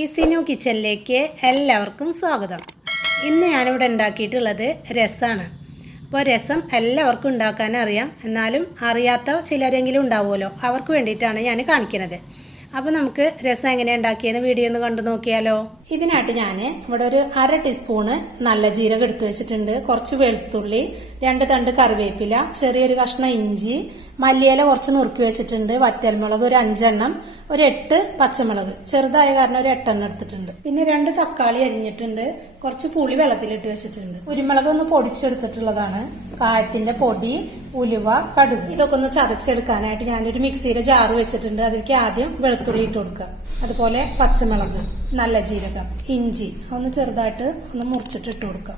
ഈസിനു കിച്ചണിലേക്ക് എല്ലാവർക്കും സ്വാഗതം. ഇന്ന് ഞാനിവിടെ ഉണ്ടാക്കിയിട്ടുള്ളത് രസമാണ്. അപ്പോൾ രസം എല്ലാവർക്കും ഉണ്ടാക്കാൻ അറിയാം, എന്നാലും അറിയാത്ത ചിലരെങ്കിലും ഉണ്ടാവുമല്ലോ, അവർക്ക് വേണ്ടിയിട്ടാണ് ഞാൻ കാണിക്കുന്നത്. അപ്പോൾ നമുക്ക് രസം എങ്ങനെ ഉണ്ടാക്കിയെന്ന് വീഡിയോ ഒന്ന് കണ്ടു നോക്കിയാലോ. ഇതിനായിട്ട് ഞാൻ ഇവിടെ ഒരു 1/2 ടീസ്പൂണ് നല്ല ജീരകം എടുത്തു വെച്ചിട്ടുണ്ട്, കുറച്ച് വെളുത്തുള്ളി, 2 തണ്ട് കറിവേപ്പില, ചെറിയൊരു കഷ്ണം ഇഞ്ചി, മല്ലിയില കുറച്ച് നുറുക്കി വെച്ചിട്ടുണ്ട്, വറ്റൽമുളക് ഒരു 5 എണ്ണം, ഒരു 8 പച്ചമുളക് ചെറുതായ കാരണം ഒരു 8 എണ്ണം എടുത്തിട്ടുണ്ട്. പിന്നെ 2 തക്കാളി അരിഞ്ഞിട്ടുണ്ട്, കുറച്ച് പുളി വെള്ളത്തിലിട്ട് വെച്ചിട്ടുണ്ട്. കുരുമുളക് ഒന്ന് പൊടിച്ചെടുത്തിട്ടുള്ളതാണ്, കായത്തിന്റെ പൊടി, ഉലുവ, കടുക് ഇതൊക്കെ ഒന്ന് ചതച്ചെടുക്കാനായിട്ട് ഞാനൊരു മിക്സിയിലെ ജാറ് വെച്ചിട്ടുണ്ട്. അതിലേക്ക് ആദ്യം വെളുത്തുള്ളി ഇട്ട് കൊടുക്കുക, അതുപോലെ പച്ചമുളക്, നല്ല ജീരകം, ഇഞ്ചി ഒന്ന് ചെറുതായിട്ട് ഒന്ന് മുറിച്ചിട്ട് ഇട്ട് കൊടുക്കുക.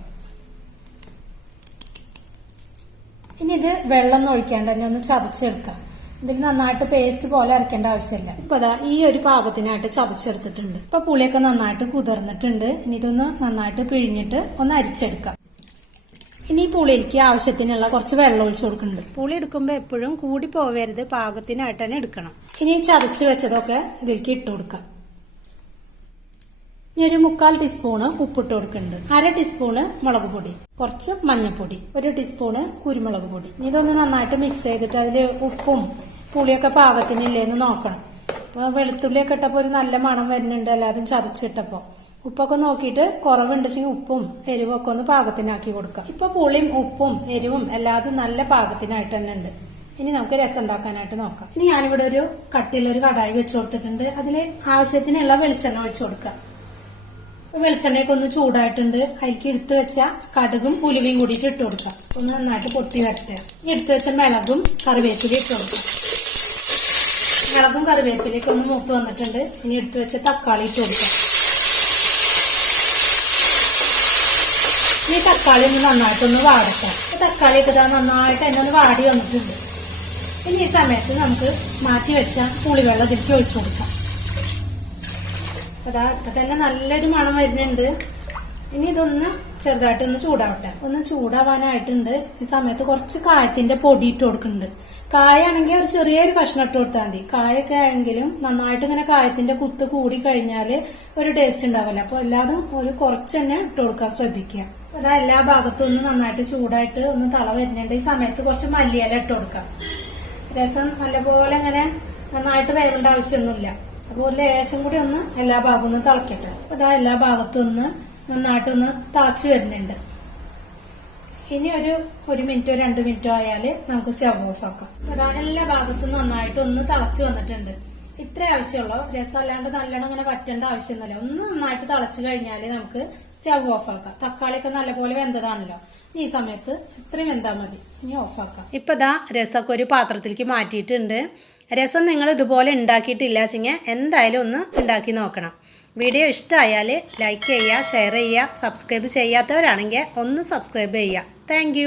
ഇനി ഇത് വെള്ളം ഒഴിക്കാണ്ട് തന്നെ ഒന്ന് ചതച്ചെടുക്കാം. ഇതിൽ നന്നായിട്ട് പേസ്റ്റ് പോലെ അരക്കേണ്ട ആവശ്യമില്ല. ഇപ്പൊ അതാ ഈ ഒരു പാകത്തിനായിട്ട് ചതച്ചെടുത്തിട്ടുണ്ട്. ഇപ്പൊ പുളിയൊക്കെ നന്നായിട്ട് കുതിർന്നിട്ടുണ്ട്. ഇനി ഇതൊന്ന് നന്നായിട്ട് പിഴിഞ്ഞിട്ട് ഒന്ന് അരിച്ചെടുക്കാം. ഇനി ഈ പുളിയിലേക്ക് ആവശ്യത്തിനുള്ള കുറച്ച് വെള്ളം ഒഴിച്ചു കൊടുക്കുന്നുണ്ട്. പുളി എടുക്കുമ്പോൾ എപ്പോഴും കൂടി പോവരുത്, പാകത്തിനായിട്ട് തന്നെ എടുക്കണം. ഇനി ചതച്ച് വെച്ചതൊക്കെ ഇതിലേക്ക് ഇട്ട് കൊടുക്കാം. ഇനി ഒരു 1/4 ടീസ്പൂണ് ഉപ്പിട്ട് കൊടുക്കുന്നുണ്ട്, 1/2 ടീസ്പൂണ് മുളക് പൊടി, കുറച്ച് മഞ്ഞൾപ്പൊടി, 1 ടീസ്പൂണ് കുരുമുളക് പൊടി. ഇതൊന്ന് നന്നായിട്ട് മിക്സ് ചെയ്തിട്ട് അതിൽ ഉപ്പും പുളിയൊക്കെ പാകത്തിനില്ലേന്ന് നോക്കണം. അപ്പൊ വെളുത്തുള്ളിയൊക്കെ ഇട്ടപ്പോൾ ഒരു നല്ല മണം വരുന്നുണ്ട്, എല്ലാതും ചതച്ചിട്ടപ്പോ. ഉപ്പൊക്കെ നോക്കിയിട്ട് കുറവുണ്ടെങ്കിൽ ഉപ്പും എരിവും ഒക്കെ ഒന്ന് പാകത്തിനാക്കി കൊടുക്കാം. ഇപ്പൊ പുളിയും ഉപ്പും എരിവും എല്ലാതും നല്ല പാകത്തിനായിട്ട് തന്നെ ഉണ്ട്. ഇനി നമുക്ക് രസം ഉണ്ടാക്കാനായിട്ട് നോക്കാം. ഇനി ഞാനിവിടെ ഒരു കട്ടിലൊരു കടായി വെച്ച് കൊടുത്തിട്ടുണ്ട്, അതില് ആവശ്യത്തിനുള്ള വെളിച്ചെണ്ണ ഒഴിച്ചു കൊടുക്കാം. വെളിച്ചെണ്ണയൊക്കെ ഒന്ന് ചൂടായിട്ടുണ്ട്, അതിലേക്ക് എടുത്തു വെച്ച കടുകും ഉലുവയും കൂടിയിട്ട് ഇട്ട് കൊടുക്കാം. ഒന്ന് നന്നായിട്ട് പൊട്ടി വരട്ടെ. ഇനി എടുത്തു വെച്ച മിളകും കറിവേപ്പിലയും ഇട്ട് കൊടുക്കാം. മിളകും കറിവേപ്പിലേക്ക് ഒന്ന് മൂത്ത് വന്നിട്ടുണ്ട്. ഇനി എടുത്തു വെച്ച തക്കാളി ഇട്ട് കൊടുക്കാം. ഇനി തക്കാളി ഒന്ന് നന്നായിട്ടൊന്ന് വാടക്കാം. തക്കാളിയൊക്കെ നന്നായിട്ട് തന്നെ ഒന്ന് വാടി വന്നിട്ടുണ്ട്. ഇനി ഈ സമയത്ത് നമുക്ക് മാറ്റി വെച്ച പുളിവെള്ളം ഇതിലേക്ക് ഒഴിച്ചു കൊടുക്കാം. അതാ ഇപ്പൊ തന്നെ നല്ലൊരു മണം വരുന്നുണ്ട്. ഇനി ഇതൊന്ന് ചെറുതായിട്ടൊന്ന് ചൂടാവട്ടെ. ഒന്ന് ചൂടാവാനായിട്ടുണ്ട്. ഈ സമയത്ത് കുറച്ച് കായത്തിന്റെ പൊടി ഇട്ട് കൊടുക്കുന്നുണ്ട്. കായാണെങ്കിൽ ഒരു ചെറിയൊരു കഷ്ണം ഇട്ട് കൊടുത്താൽ മതി. കായൊക്കെ ആണെങ്കിലും നന്നായിട്ട് ഇങ്ങനെ കായത്തിന്റെ കുത്ത് കൂടി കഴിഞ്ഞാല് ഒരു ടേസ്റ്റ് ഉണ്ടാവില്ല. അപ്പൊ എല്ലാതും ഒരു കുറച്ച് തന്നെ ഇട്ട് കൊടുക്കാൻ ശ്രദ്ധിക്കുക. അതാ എല്ലാ ഭാഗത്തും ഒന്ന് നന്നായിട്ട് ചൂടായിട്ട് ഒന്ന് തള വരുന്നുണ്ട്. ഈ സമയത്ത് കുറച്ച് മല്ലിയില ഇട്ട് കൊടുക്കാം. രസം നല്ലപോലെ ഇങ്ങനെ നന്നായിട്ട് വേവേണ്ട ആവശ്യമൊന്നുമില്ല. അപ്പോൾ ലേശം കൂടി ഒന്ന് എല്ലാ ഭാഗവും ഒന്ന് തിളക്കട്ടെ. അതാ എല്ലാ ഭാഗത്തും ഒന്ന് നന്നായിട്ടൊന്ന് തിളച്ച് വരുന്നുണ്ട്. ഇനി ഒരു മിനിറ്റോ 2 മിനിറ്റോ ആയാല് നമുക്ക് സ്റ്റവ് ഓഫ് ആക്കാം. അതാ എല്ലാ ഭാഗത്തും നന്നായിട്ട് ഒന്ന് തിളച്ച് വന്നിട്ടുണ്ട്. ഇത്ര ആവശ്യമുള്ളൂ. രസം അല്ലാണ്ട് നല്ലോണം ഇങ്ങനെ വറ്റേണ്ട ആവശ്യമൊന്നുമില്ല. ഒന്ന് നന്നായിട്ട് തിളച്ചു കഴിഞ്ഞാല് നമുക്ക് സ്റ്റവ് ഓഫ് ആക്കാം. തക്കാളിയൊക്കെ നല്ലപോലെ വെന്തതാണല്ലോ, ഈ സമയത്ത് ഇത്രയും വെന്താൽ മതി. ഇനി ഓഫ് ആക്കാം. ഇപ്പൊ ദാ രസമൊക്കെ ഒരു പാത്രത്തിലേക്ക് മാറ്റിയിട്ടുണ്ട്. രസം നിങ്ങൾ ഇതുപോലെ ഉണ്ടാക്കിയിട്ടില്ല വെച്ചെങ്കിൽ എന്തായാലും ഒന്ന് ഉണ്ടാക്കി നോക്കണം. വീഡിയോ ഇഷ്ടമായാൽ ലൈക്ക് ചെയ്യുക, ഷെയർ ചെയ്യുക, സബ്സ്ക്രൈബ് ചെയ്യാത്തവരാണെങ്കിൽ ഒന്ന് സബ്സ്ക്രൈബ് ചെയ്യുക. താങ്ക്